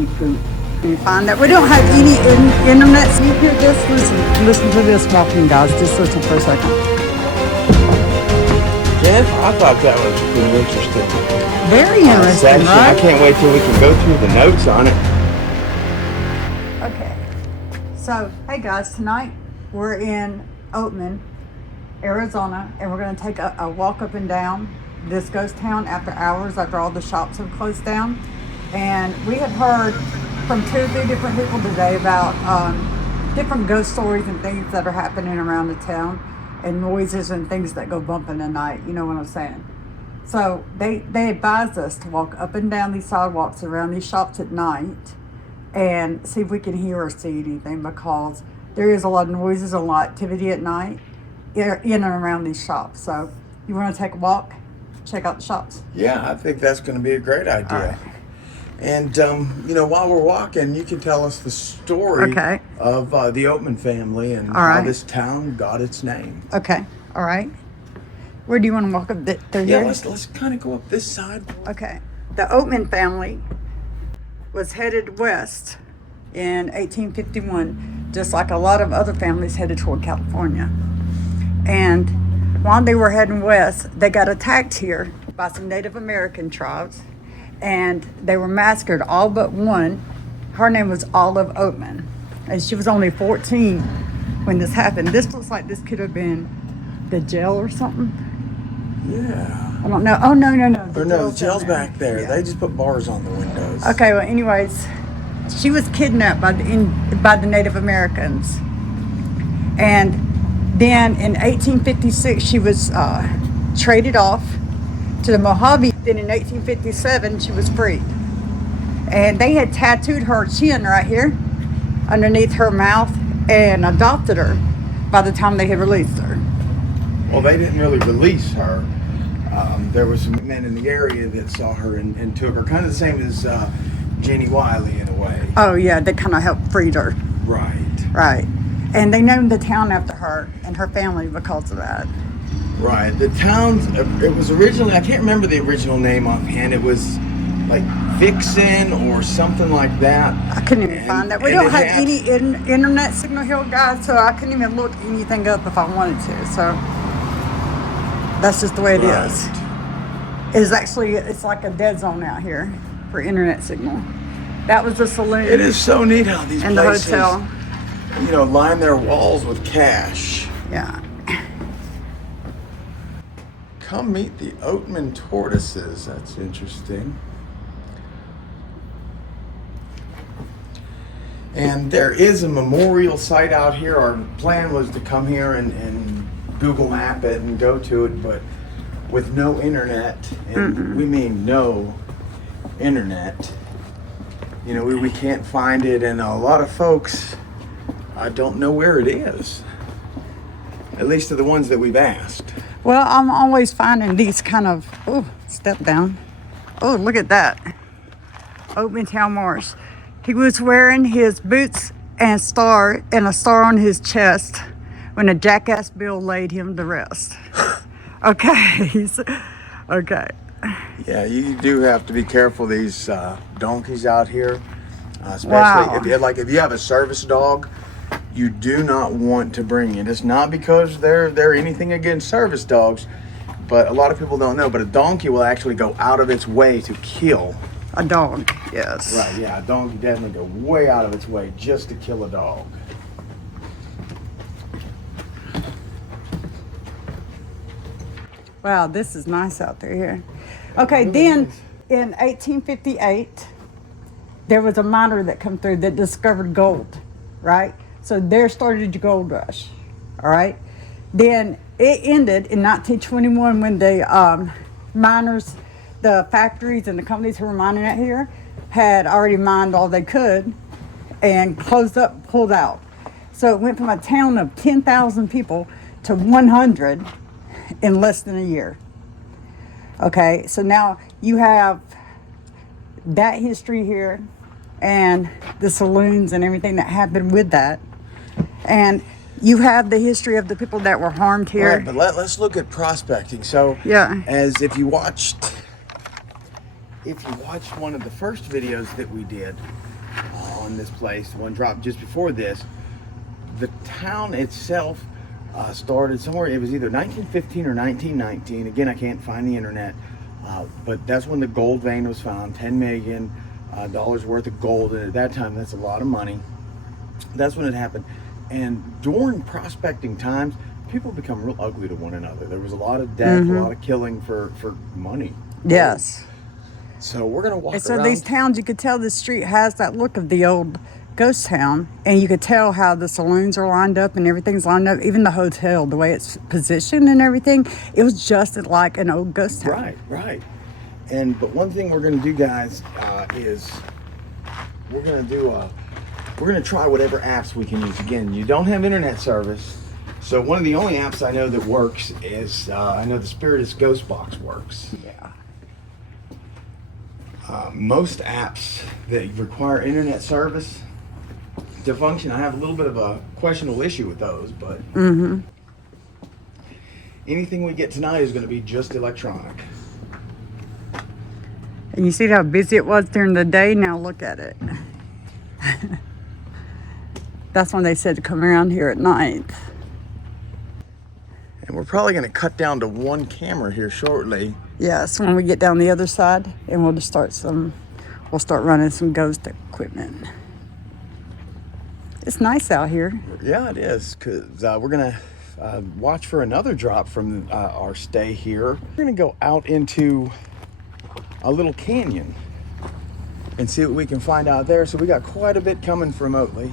cheap food. You find that we don't have any internet. So you hear this? Listen to this walking, guys. Just listen for a second. Jennifer, I thought that was pretty interesting. Very interesting, right? I can't wait till we can go through the notes on it. Okay. So, hey guys, tonight we're in Oatman, Arizona, and we're going to take a walk up and down this ghost town after hours, after all the shops have closed down. And we have heard from 2 or 3 different people today about different ghost stories and things that are happening around the town, and noises and things that go bumping at night. You know what I'm saying? So they advised us to walk up and down these sidewalks around these shops at night and see if we can hear or see anything, because there is a lot of noises and a lot of activity at night in and around these shops. So you want to take a walk, check out the shops? Yeah, I think that's going to be a great idea. All right. And, while we're walking, you can tell us the story of the Oatman family and how this town got its name. Okay. All right. Where do you want to walk up through here? Yeah, let's kind of go up this side. Okay. The Oatman family was headed west in 1851, just like a lot of other families headed toward California. And while they were heading west, they got attacked here by some Native American tribes, and they were massacred, all but one. Her name was Olive Oatman, and she was only 14 when this happened. This looks like this could have been the jail or something. Yeah. I don't know. Oh, no. The jail's back there. Yeah. They just put bars on the windows. Okay, well, anyways, she was kidnapped by the Native Americans. And then in 1856, she was traded off to the Mojave. Then in 1857, she was freed. And they had tattooed her chin right here underneath her mouth and adopted her by the time they had released her. Well, they didn't really release her. There was some men in the area that saw her and took her, kind of the same as Jenny Wiley in a way. Oh, yeah, they kind of helped free her. Right. And they named the town after her and her family because of that. Right. The town, it was originally, I can't remember the original name offhand. It was like Vixen or something like that. I couldn't even find that. We don't have any internet signal here, guys, so I couldn't even look anything up if I wanted to. So that's just the way it is. It's like a dead zone out here for internet signal. That was the saloon. It is so neat how these places, the hotel, line their walls with cash. Yeah. Come meet the Oatman tortoises. That's interesting. And there is a memorial site out here. Our plan was to come here and Google map it and go to it, but with no internet, and we mean no internet, we can't find it, and a lot of folks don't know where it is, at least to the ones that we've asked. Well, I'm always finding these kind of, step down. Oh, look at that. Oatman Town Marsh. He was wearing his boots and a star on his chest when a jackass Bill laid him to rest. Okay. Okay. Yeah, you do have to be careful. These donkeys out here, especially if you have a service dog, you do not want to bring it. It's not because they're anything against service dogs, but a lot of people don't know. But a donkey will actually go out of its way to kill a dog. Yes. Right. Yeah, a donkey definitely go way out of its way just to kill a dog. Wow, this is nice out there here. Okay, then in 1858, there was a miner that come through that discovered gold, right? So there started the gold rush, all right? Then it ended in 1921 when the miners, the factories and the companies who were mining out here had already mined all they could and closed up, pulled out. So it went from a town of 10,000 people to 100 in less than a year. Okay, so now you have that history here and the saloons and everything that happened with that. And you have the history of the people that were harmed here. Right, but let's look at prospecting. So, yeah, as if you watched one of the first videos that we did, on this place, one drop just before this. The town itself started somewhere, it was either 1915 or 1919. Again, I can't find the internet, but that's when the gold vein was found. $10 million worth of gold, and at that time, that's a lot of money. That's when it happened. And during prospecting times, people become real ugly to one another. There was a lot of death, a lot of killing for money. Yes. So we're gonna walk And so around. these towns, you could tell the street has that look of the old ghost town, and you could tell how the saloons are lined up and everything's lined up. Even the hotel, the way it's positioned and everything, it was just like an old ghost town. Right. But one thing we're gonna do, guys, is we're gonna try whatever apps we can use. Again, you don't have internet service, so one of the only apps I know that works is I know the Spiritus Ghost Box works. Yeah. Most apps that require internet service to function, I have a little bit of a questionable issue with those, but anything we get tonight is going to be just electronic. And you see how busy it was during the day? Now look at it. That's when they said to come around here at night. And we're probably going to cut down to one camera here shortly. Yes, when we get down the other side, and we'll start running some ghost equipment. It's nice out here. Yeah, it is, because we're going to watch for another drop from our stay here. We're going to go out into a little canyon and see what we can find out there. So we got quite a bit coming from Oatly.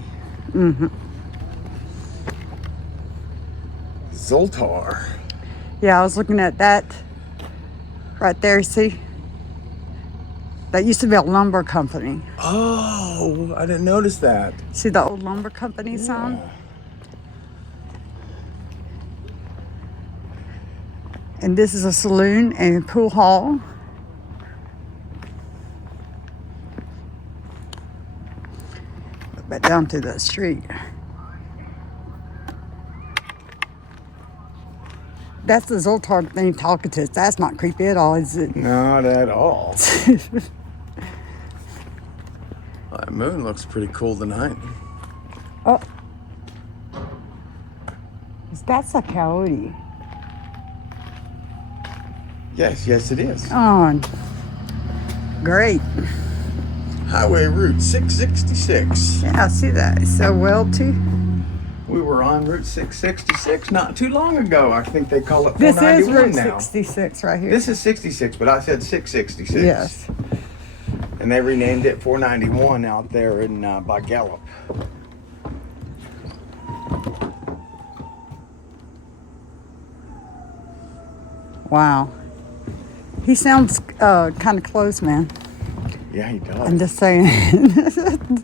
Zoltar. Yeah, I was looking at that right there, see? That used to be a lumber company. Oh, I didn't notice that. See the old lumber company sign? Yeah. And this is a saloon and pool hall. Back down to the street. That's the Zoltar thing talking to us. That's not creepy at all, is it? Not at all. That moon looks pretty cool tonight. Oh. That's a coyote. Yes, it is. Oh, great. Highway Route 666. Yeah, I see that. It's so well, too. We were on Route 666 not too long ago. I think they call it 491 This is Route now. 66 right here. This is 66, but I said 666. Yes. And they renamed it 491 out there in by Gallup. Wow. He sounds kind of close, man. Yeah, he does. I'm just saying.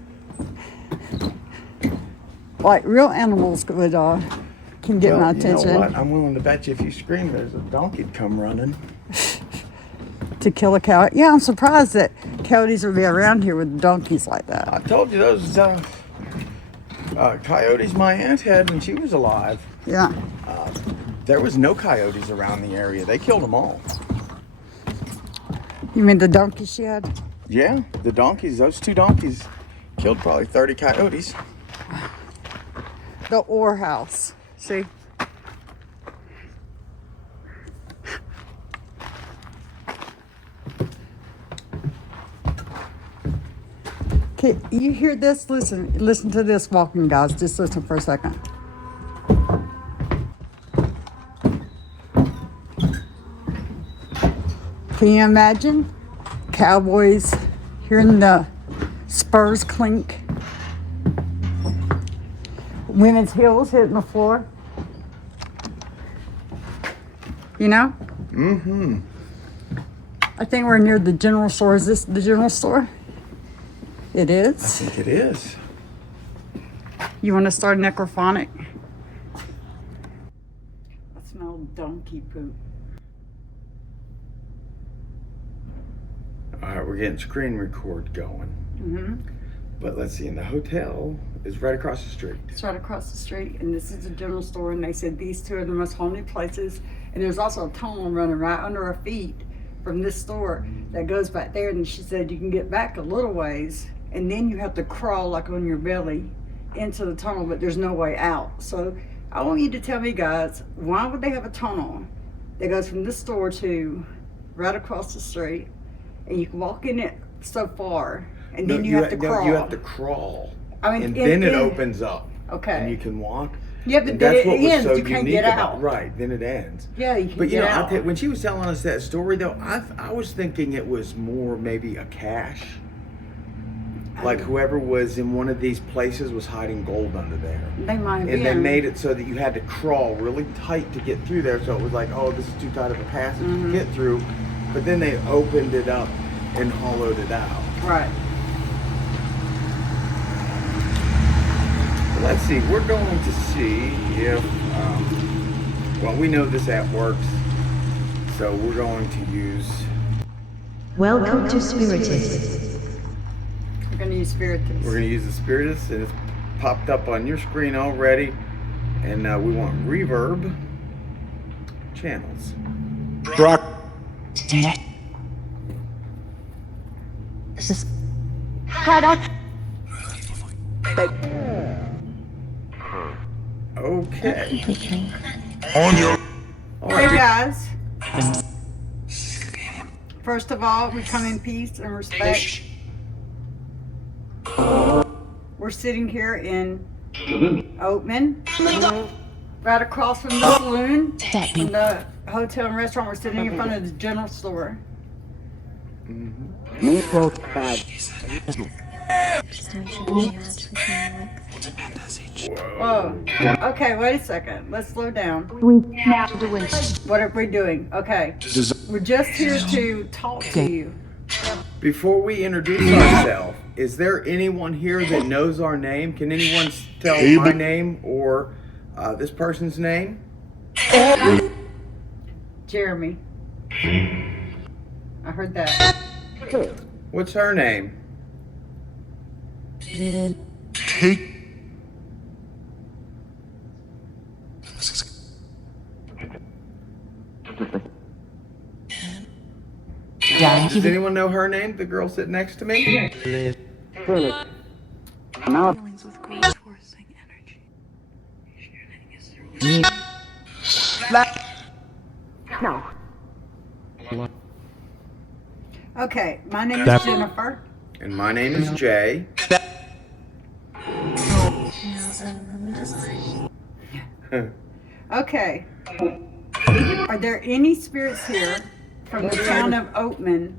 Like real animals would can get my attention. You know what? I'm willing to bet you if you scream, there's a donkey'd come running. To kill a cow. Yeah, I'm surprised that coyotes would be around here with donkeys like that. I told you those coyotes my aunt had when she was alive. Yeah. There was no coyotes around the area. They killed them all. You mean the donkey she had? Yeah, the donkeys, those two donkeys killed probably 30 coyotes. The Orr house. See? Okay, you hear this? Listen to this walking, guys. Just listen for a second. Can you imagine cowboys hearing the spurs clink? Women's heels hitting the floor? You know? Mm-hmm. I think we're near the general store. Is this the general store? It I is. think it is. You want to start necrophonic? I smell donkey poop. All right, we're getting screen record going. Mm-hmm. But let's see, and the hotel is right across the street. It's right across the street, and this is the general store, and they said these two are the most haunted places. And there's also a tunnel running right under our feet from this store that goes back there, and she said you can get back a little ways and then you have to crawl like on your belly into the tunnel, but there's no way out. So I want you to tell me, guys, why would they have a tunnel that goes from this store to right across the street, and you can walk in it so far, and then you have to crawl? No, you have to crawl. I mean, and then it opens up. Okay. And you can walk. Yeah, but and then that's it what was ends. so You can't unique get about out. Right, then it ends. Yeah, you can But you get know, out. when she was telling us that story, though, I was thinking it was more maybe a cache. Like whoever was in one of these places was hiding gold under there. They might have And been. they made it so that you had to crawl really tight to get through there. So it was like, oh, this is too tight of a passage to get through. But then they opened it up and hollowed it out. Right. Let's see, we're going to see if, well, we know this app works, so we're going to use... Welcome to Spiritus. We're going to use Spiritus. We're going to use the Spiritus, and it's popped up on your screen already, and we want reverb channels. This is Okay. Hey guys. First of all, we come in peace and respect. We're sitting here in Oatman, right across from the saloon, from the hotel and restaurant. We're sitting in front of the general store. Whoa. Okay, wait a second. Let's slow down. What are we doing? Okay. We're just here to talk to you. Before we introduce ourselves, is there anyone here that knows our name? Can anyone tell my name or this person's name? Jeremy. I heard that. What's her name? Does anyone know her name? The girl sitting next to me? Okay, my name is Jennifer. And my name is Jay. Okay. Are there any spirits here from the town of Oatman?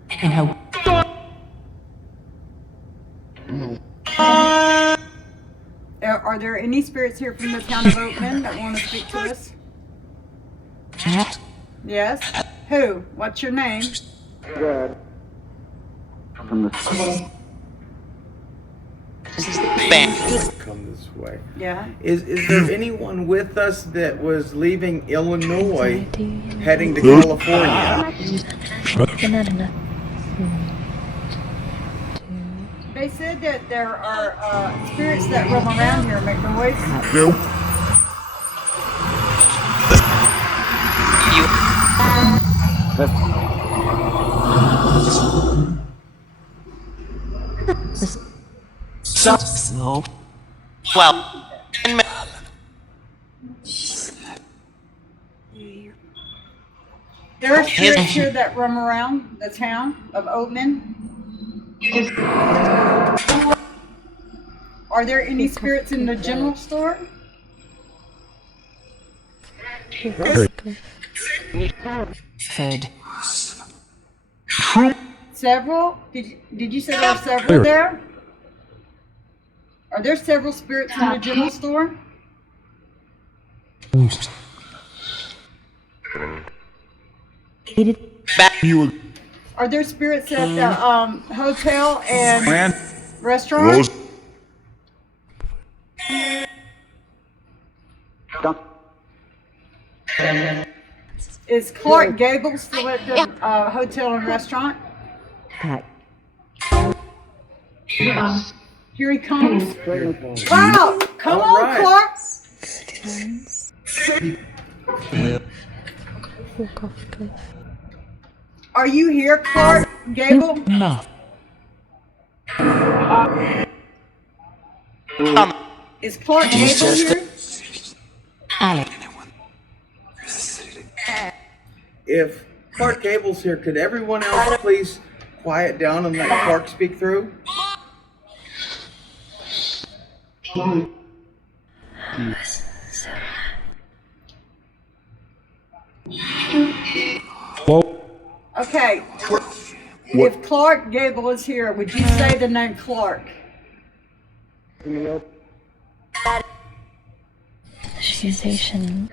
Are there any spirits here from the town of Oatman that want to speak to us? Yes? Who? What's your name? Come this way. Yeah. Is there anyone with us that was leaving Illinois heading to California? They said that there are spirits that roam around here and make noise. Well, There are spirits here that roam around the town of Oatman. Are there any spirits in the general store? Fed. Several? Did you say there are several there? Are there several spirits in the general store? Are there spirits at the hotel and restaurant? Is Clark Gable still at the hotel and restaurant? Here he comes. Wow! Come All on, right. Clark! Are you here, Clark Gable? No. Is Clark Gable here? Alex. If Clark Gable's here, could everyone else please quiet down and let Clark speak through? Okay. If Clark Gable is here, would you say the name Clark? Accusation.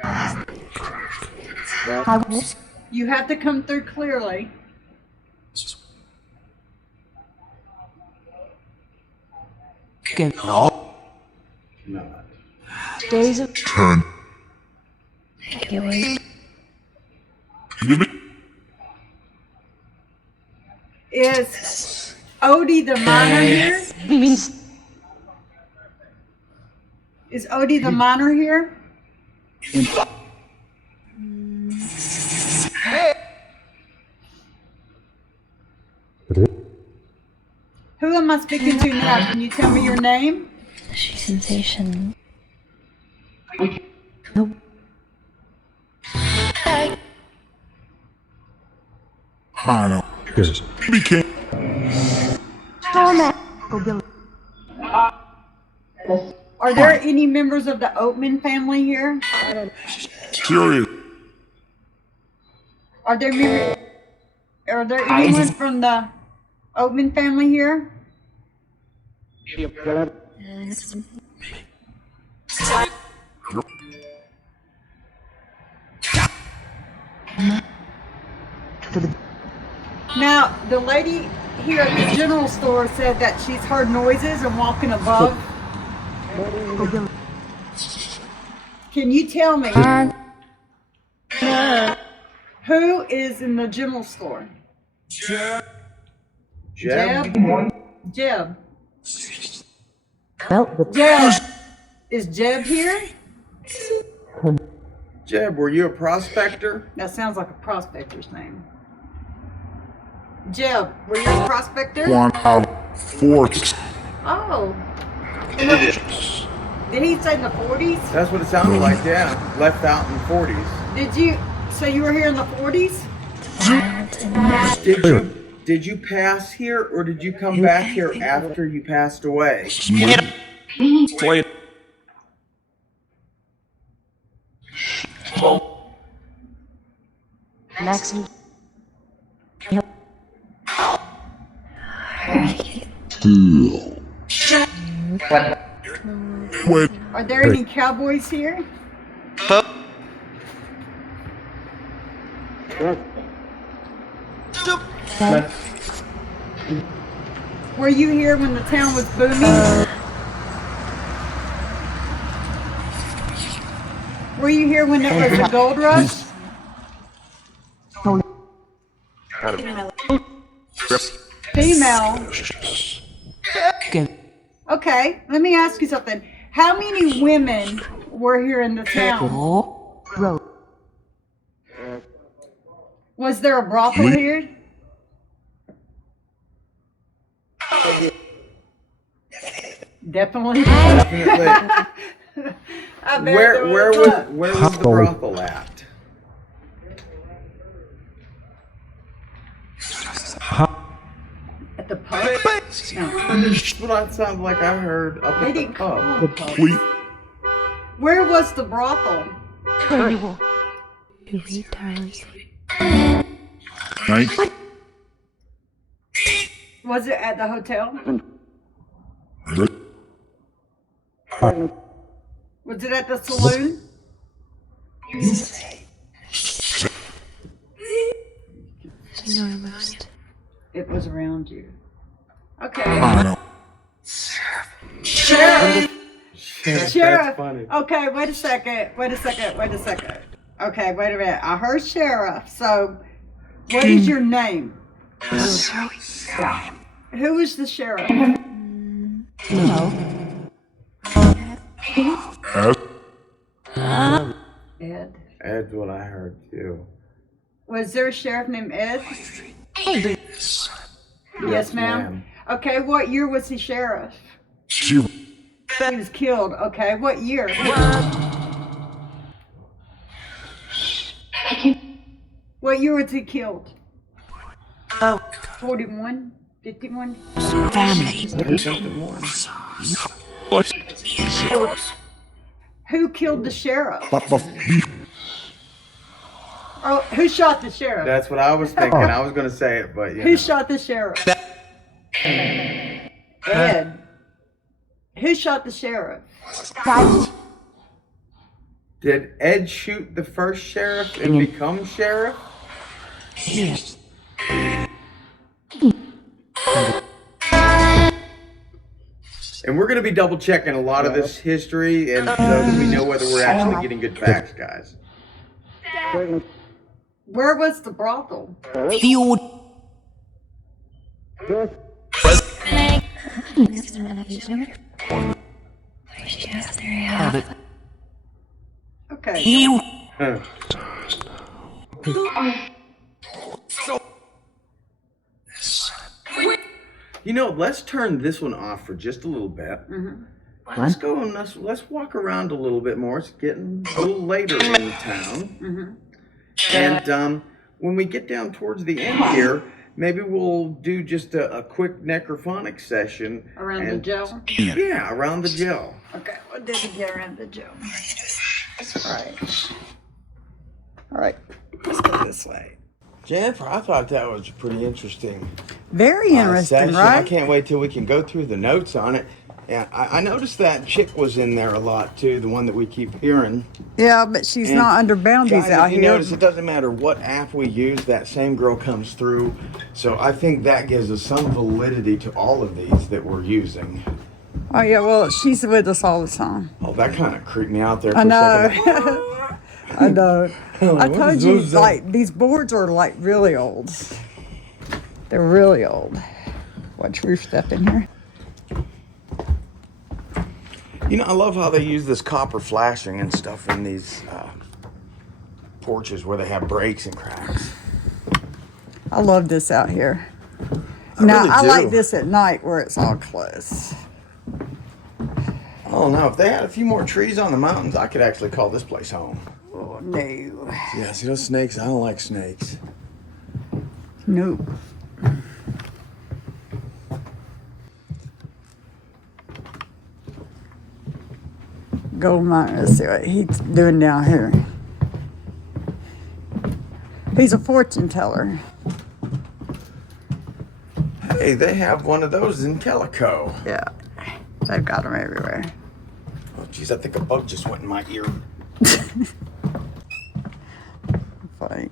You have to come through clearly. Go. No. Days of Turn. Is Odie the minor here? means Is Odie the minor here? Who am I speaking to now? Can you tell me your name? sensation. Nope. I know. Yes. Became. Are there any members of the Oatman family here? Serious. Are there anyone from the Oatman family here? Now, the lady here at the general store said that she's heard noises and walking above. Can you tell me who is in the general store? Jeb? Jeb. Well, Jeb. Is Jeb here? Jeb, were you a prospector? That sounds like a prospector's name. Jeb, were you a prospector? 1 out of 4. Oh. Did he say in the 40s? That's what it sounded like, yeah. Left out in the 40s. Did you? So you were here in the 40s? Did you pass here, or did you come back here after you passed away? Play. next. Wait. Are there any cowboys here? Were you here when the town was booming? Were you here when it was the gold rush? Female. Go. Okay, let me ask you something. How many women were here in the town? Or Was there a brothel here? Definitely. Definitely. I bet Where there where was was one. where was the brothel at? At the pub? No. That's what I sounded like I heard up They at the didn't call pub. it a pub. Please. Where was the brothel? You retards. Night. Was it at the hotel? Was it at the saloon? It was around you. Okay. I know. Sheriff. That's Sheriff. funny. Okay, wait a second. Okay, wait a minute. I heard sheriff. So, what is your name? Who is the sheriff? Ed. That's what I heard too. Was there a sheriff named Ed? Yes, ma'am. Okay, what year was he sheriff? She He was killed. Okay, what year? What year was he killed? 41? 51? family, Something more. Who killed the sheriff? Papa. Oh, who shot the sheriff? That's what I was thinking. I was gonna say it, but Who shot the sheriff? Ed. Who shot the sheriff? Did Ed shoot the first sheriff and become sheriff? yes, And we're gonna be double checking a lot of this history, and so that we know whether we're actually getting good facts, guys. Where was the brothel? the old habit, Okay. you, Huh. You know, let's turn this one off for just a little bit. Let's go and let's walk around a little bit more. It's getting a little later in town. And when we get down towards the end here, maybe we'll do just a quick necrophonic session. Around the jail? Yeah, around the jail. Okay, what did he get around the jail? Alright. Alright, let's go this way. Jennifer, I thought that was pretty interesting. Very interesting, session. I right? can't wait till we can go through the notes on it. And I noticed that chick was in there a lot too, the one that we keep hearing. Yeah, but she's And not under boundaries guys, out if you here. notice, it doesn't matter what app we use, that same girl comes through. So I think that gives us some validity to all of these that we're using. Oh yeah, well she's with us all the time. Oh, that kind of creeped me out there for I a second. know. I know. I What told is you, those, like, these boards are, like, really old. They're really old. Watch your step in here. You know, I love how they use this copper flashing and stuff in these porches where they have breaks and cracks. I love this out here. I Now, really I do. like this at night where it's all closed. Oh no, if they had a few more trees on the mountains, I could actually call this place home. Oh, no. Yeah, see those snakes? I don't like snakes. Nope. Gold mine. Let's see what he's doing down here. He's a fortune teller. Hey, they have one of those in Calico. Yeah. They've got them everywhere. Oh, geez, I think a bug just went in my ear. Funny.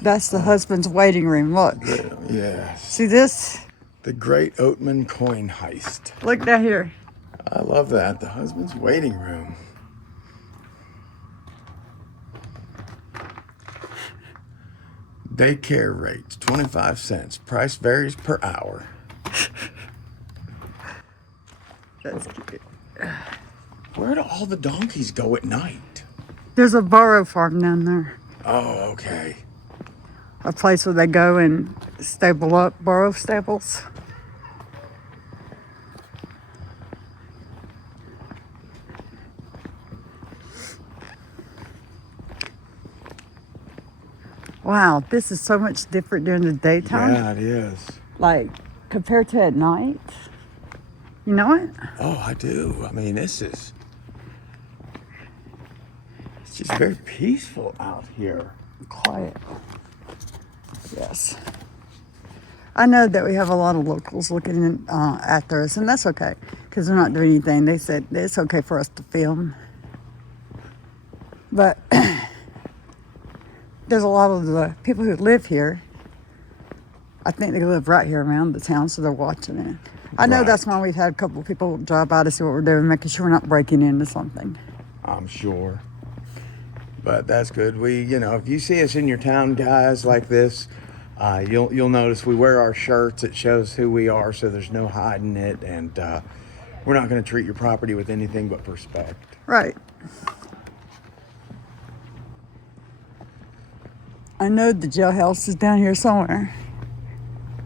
That's the husband's waiting room. Look. Yes. See this? The Great Oatman Coin Heist. Look down here. I love that. The husband's waiting room. Daycare rates, 25 cents. Price varies per hour. That's cute. Where do all the donkeys go at night? There's a burro farm down there. Oh, okay. A place where they go and stable up burro stables. Wow, this is so much different during the daytime. Yeah, it is. Like, compared to at night. You know it? Oh, I do. I mean, it's just very peaceful out here. Quiet. Yes. I know that we have a lot of locals looking after us, and that's okay, because they're not doing anything. They said it's okay for us to film. But there's a lot of the people who live here. I think they live right here around the town, so they're watching it. I know that's why we've had a couple of people drive by to see what we're doing, making sure we're not breaking into something. I'm sure. But that's good. We, if you see us in your town, guys, like this, You'll notice we wear our shirts. It shows who we are, so there's no hiding it, and we're not going to treat your property with anything but respect. Right. I know the jailhouse is down here somewhere.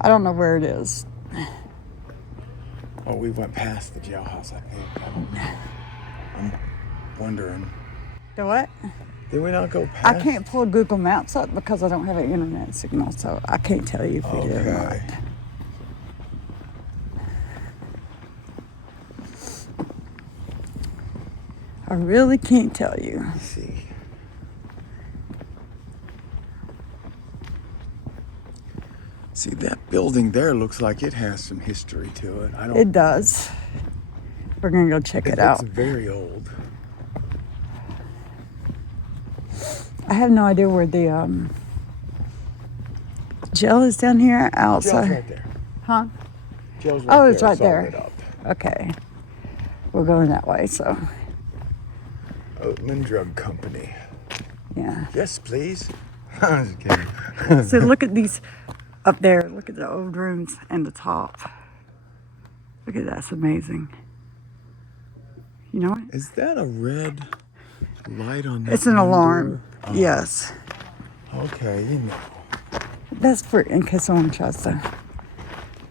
I don't know where it is. Oh, we went past the jailhouse, I think. I'm wondering. The what? Did we not go past? I can't pull Google Maps up because I don't have an internet signal, so I can't tell you if we did or not. Okay. I really can't tell you. Let's see. See, that building there looks like it has some history to it. It does. We're gonna go check it out. It's very old. I have no idea where the jail is down here outside. Jail's right there. Huh? Jail's right Oh, there. it's right all there. lit up. Okay. We're going that way, so Oatman Drug Company. yeah. Yes, please. I'm just kidding. So look at these up there. Look at the old rooms and the top. Look at that. It's amazing. You know what? Is that a red light on that It's an window? alarm. Oh, Yes. Okay, you know. That's for in case someone tries to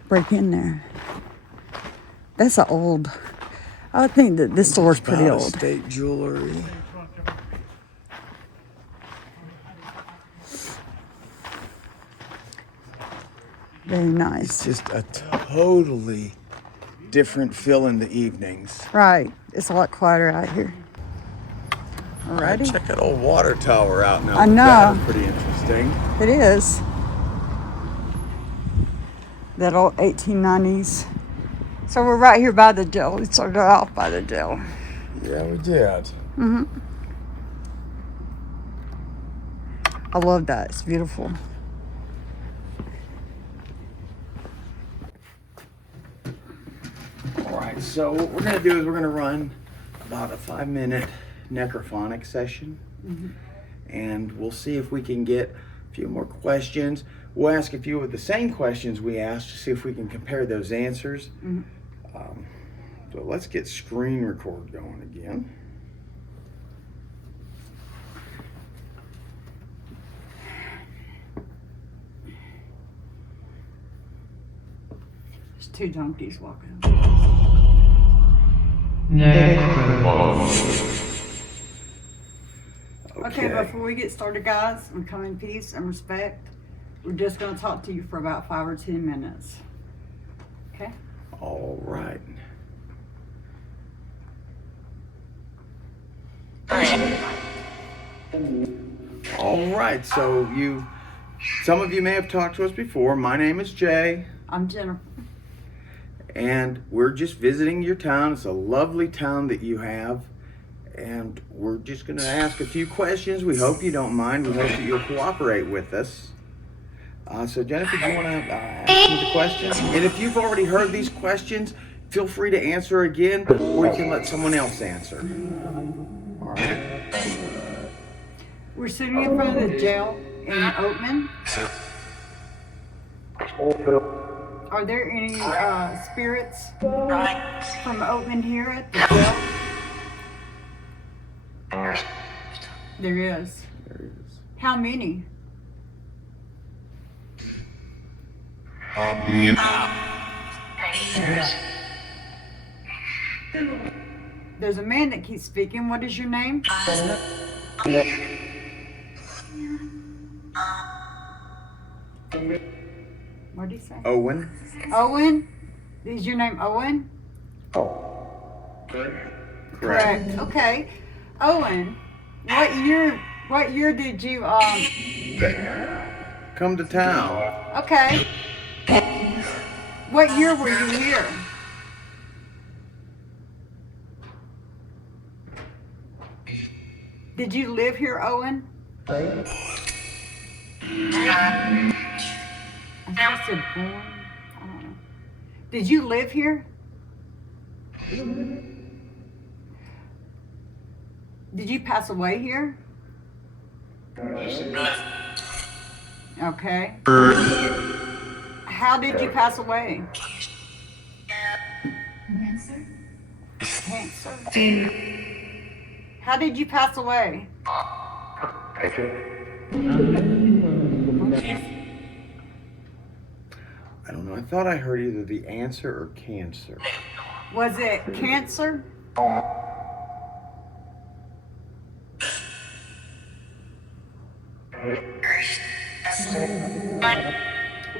break in there. That's a old. I think that this store's pretty Out of old. State jewelry. Very nice. It's just a totally different feel in the evenings. Right. It's a lot quieter out here. Alrighty. Check that old water tower out now. I know. That's pretty interesting. It is. That old 1890s. So we're right here by the jail. We started off by the jail. Yeah, we did. I love that. It's beautiful. All right, so what we're gonna do is we're gonna run about a 5-minute necrophonic session, and we'll see if we can get a few more questions. We'll ask a few of the same questions we asked to see if we can compare those answers. So let's get screen record going again. There's two donkeys walking. Okay, before we get started, guys, and come in peace and respect, we're just going to talk to you for about 5 or 10 minutes. Okay? All right. All right, so some of you may have talked to us before. My name is Jay, I'm Jennifer. and we're just visiting your town. It's a lovely town that you have, and we're just going to ask a few questions. We hope you don't mind. We hope that you'll cooperate with us. So Jennifer, do you want to ask me the questions? And if you've already heard these questions, feel free to answer again, or you can let someone else answer. All right. We're sitting in front of the jail in Oatman. Are there any spirits from Oatman here at the jail? There is. There it is. How many? There's a man that keeps speaking. What is your name? What did he say? Owen. Owen? Is your name Owen? Correct. Okay. Owen, what year did you Come to town. okay. What year were you here? Did you live here, Owen? I think I said born. I don't know. Did you live here? Did you pass away here? Okay. How did you pass away? Cancer. How did you pass away? I don't know. I thought I heard either the answer or cancer. Was it cancer?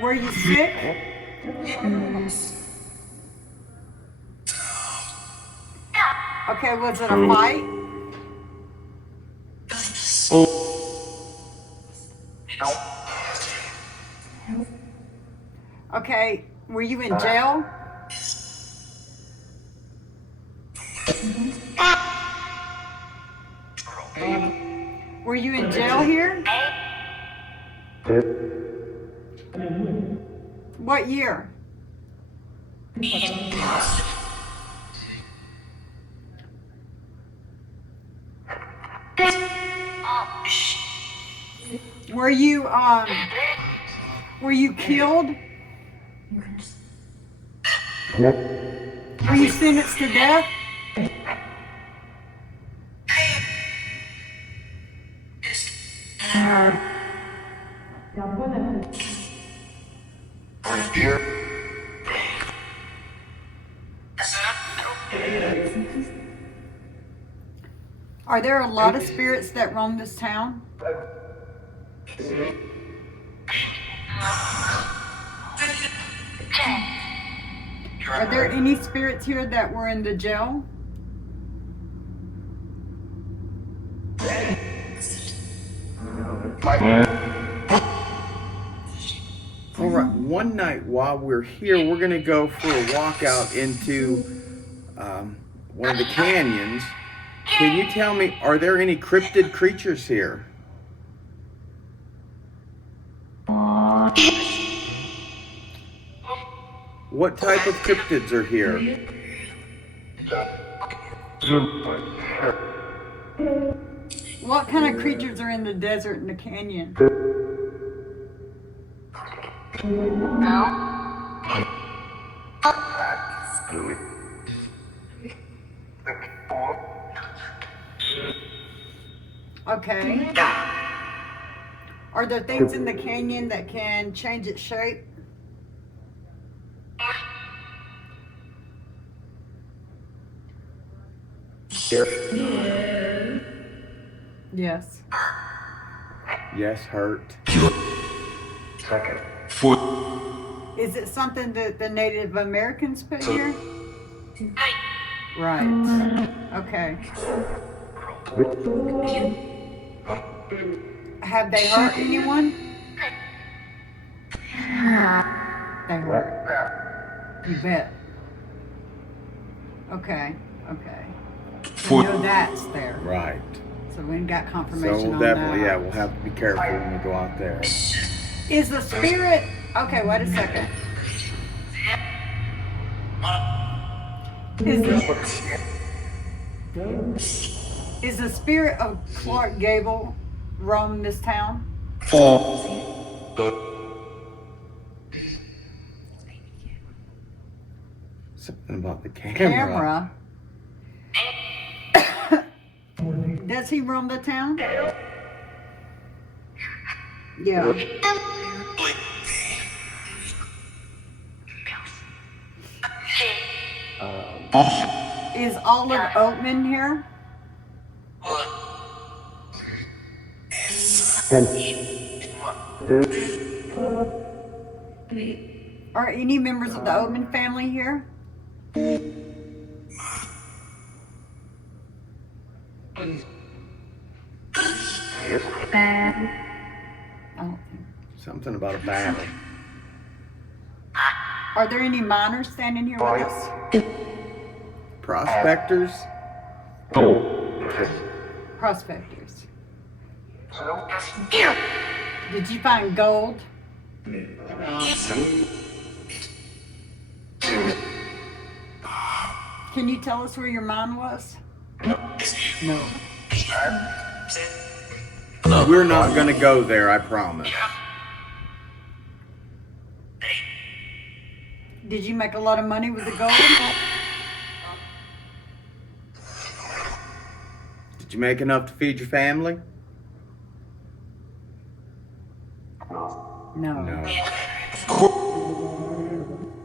Were you sick? Okay, was it a fight? Okay, were you in jail? Were you in jail here? What year? Were you killed? Were you sentenced to death? Are there a lot of spirits that roam this town? Are there any spirits here that were in the jail? All right, one night while we're here, we're going to go for a walk out into one of the canyons. Can you tell me, are there any cryptid creatures here? What type of cryptids are here? What kind of creatures are in the desert and the canyon? Okay. Are there things in the canyon that can change its shape? Yes. Yes, hurt. Is it something that the Native Americans put here? Right. Okay. Have they hurt anyone? They hurt. You bet. Okay. Okay. We know that's there. Right. So we got confirmation So on definitely, that. yeah, we'll have to be careful when we go out there. Is the spirit... Okay, wait a second. Is the spirit of Clark Gable roam this town? Something about the camera. Does he roam the town? Yeah. Is Olive Oatman here? Are any members of the Oatman family here? Oh. Something about a battle. Are there any miners standing here with us? Prospectors? Prospectors. Did you find gold? Can you tell us where your mine was? No. We're not going to go there, I promise. Did you make a lot of money with the gold? Did you make enough to feed your family? No. No.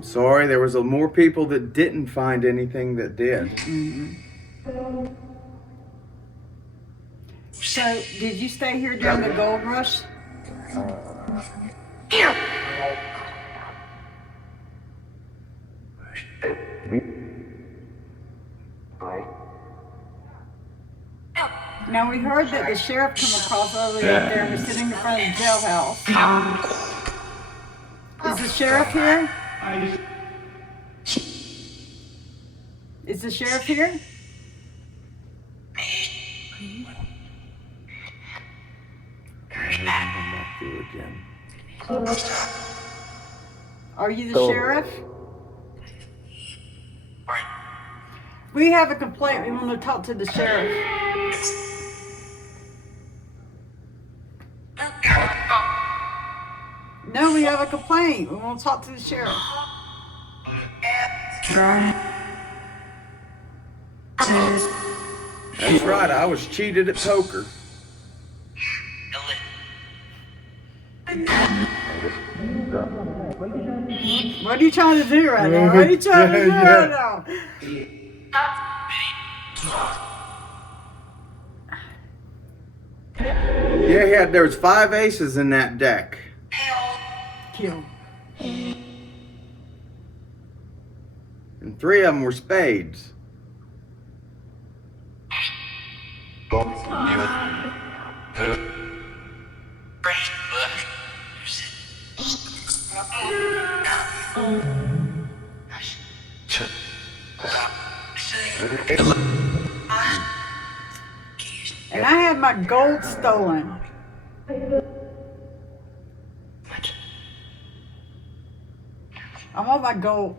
Sorry, there was more people that didn't find anything that did. So, did you stay here during the gold rush? Now we heard that the sheriff come across earlier up there and was sitting in front of the jailhouse. Is the sheriff here? Is the sheriff here? Come back through again. Are you the sheriff? We have a complaint. We want to talk to the sheriff. No, we have a complaint. We want to talk to the sheriff. That's right, I was cheated at poker. What are you trying to do right now? What are you trying to do right now? Yeah, there was 5 aces in that deck. Kill. And 3 of them were spades. And I had my gold stolen. I want my gold.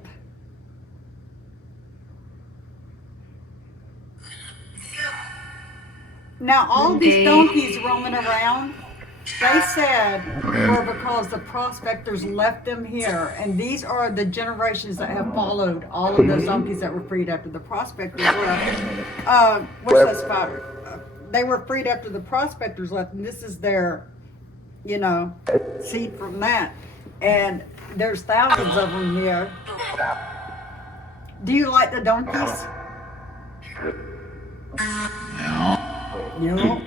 Now all these donkeys roaming around, they said were because the prospectors left them here, and these are the generations that have followed all of those donkeys that were freed after the prospectors left. What's that spider? They were freed after the prospectors left, and this is their, seed from that. And there's thousands of them here. Do you like the donkeys? No.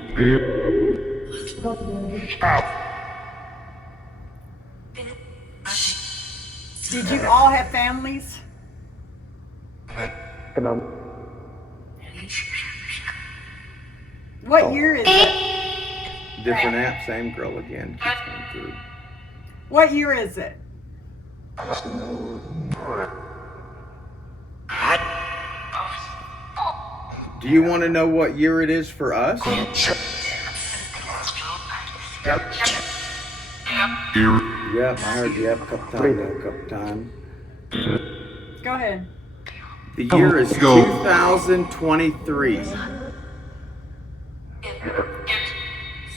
Did you all have families? What year is it? Different app, same girl again. Keeps coming through. What year is it? Do you want to know what year it is for us? Yep, I heard you have a couple times. Go ahead. The year is 2023. It's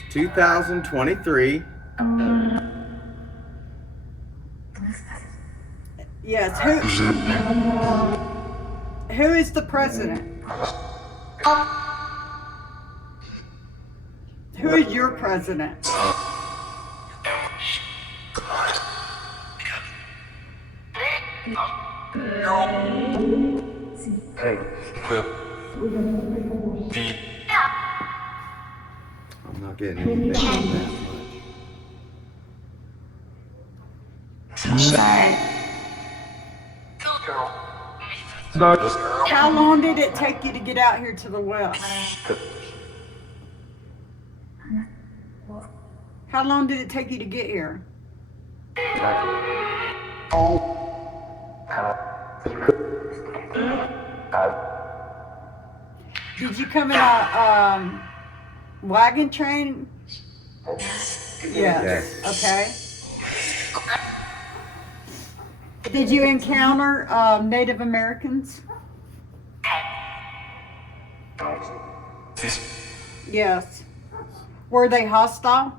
2023. Yes. Who is the president? Who is your president? I'm not getting anything from that much. How long did it take you to get out here to the west? How long did it take you to get here? Did you come in a wagon train? Yes. Okay. Did you encounter Native Americans? Yes. Were they hostile?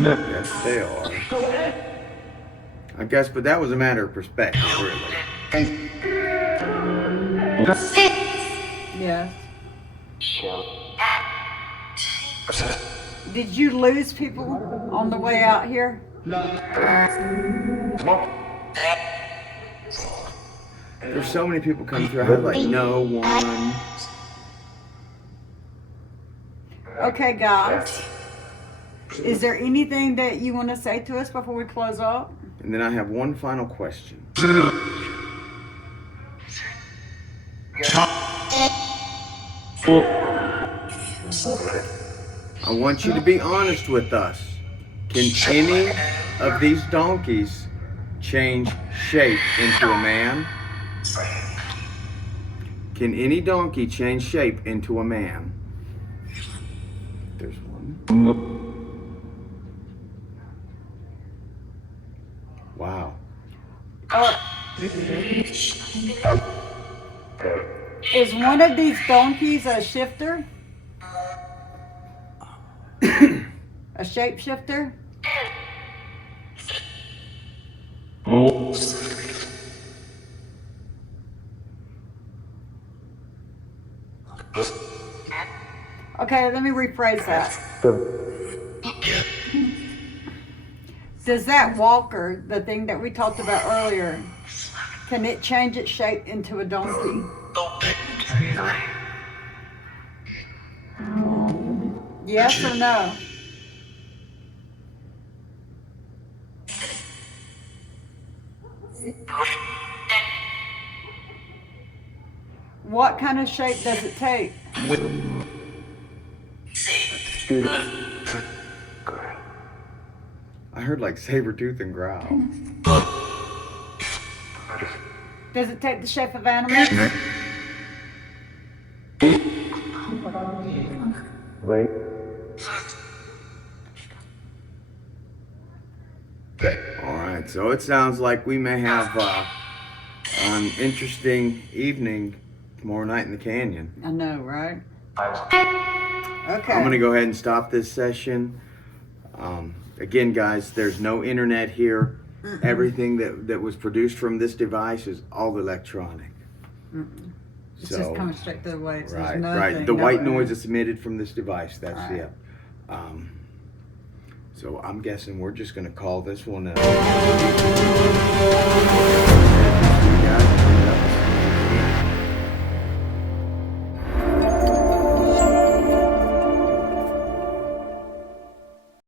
Yes, they are. I guess, but that was a matter of perspective, really. Yes. Did you lose people on the way out here? There's so many people coming through. I had like no one. Okay, guys. Is there anything that you want to say to us before we close up? And then I have one final question. I want you to be honest with us. Can any of these donkeys change shape into a man? Can any donkey change shape into a man? There's one. Wow. Is one of these donkeys a shifter? A shapeshifter? Okay, let me rephrase that. Does that walker, the thing that we talked about earlier, can it change its shape into a donkey? Yes or no? What kind of shape does it take? I heard like saber tooth and growl. Does it take the shape of animals? Wait. All right, so it sounds like we may have an interesting evening tomorrow night in the canyon. I know, right? Okay. I'm gonna go ahead and stop this session. Again, guys, there's no internet here. Everything that was produced from this device is all electronic. It's just coming straight to the waves. There's Right, nothing, right. The no white air. noise is emitted from this device. That's Right. it. So I'm guessing we're just gonna call this one.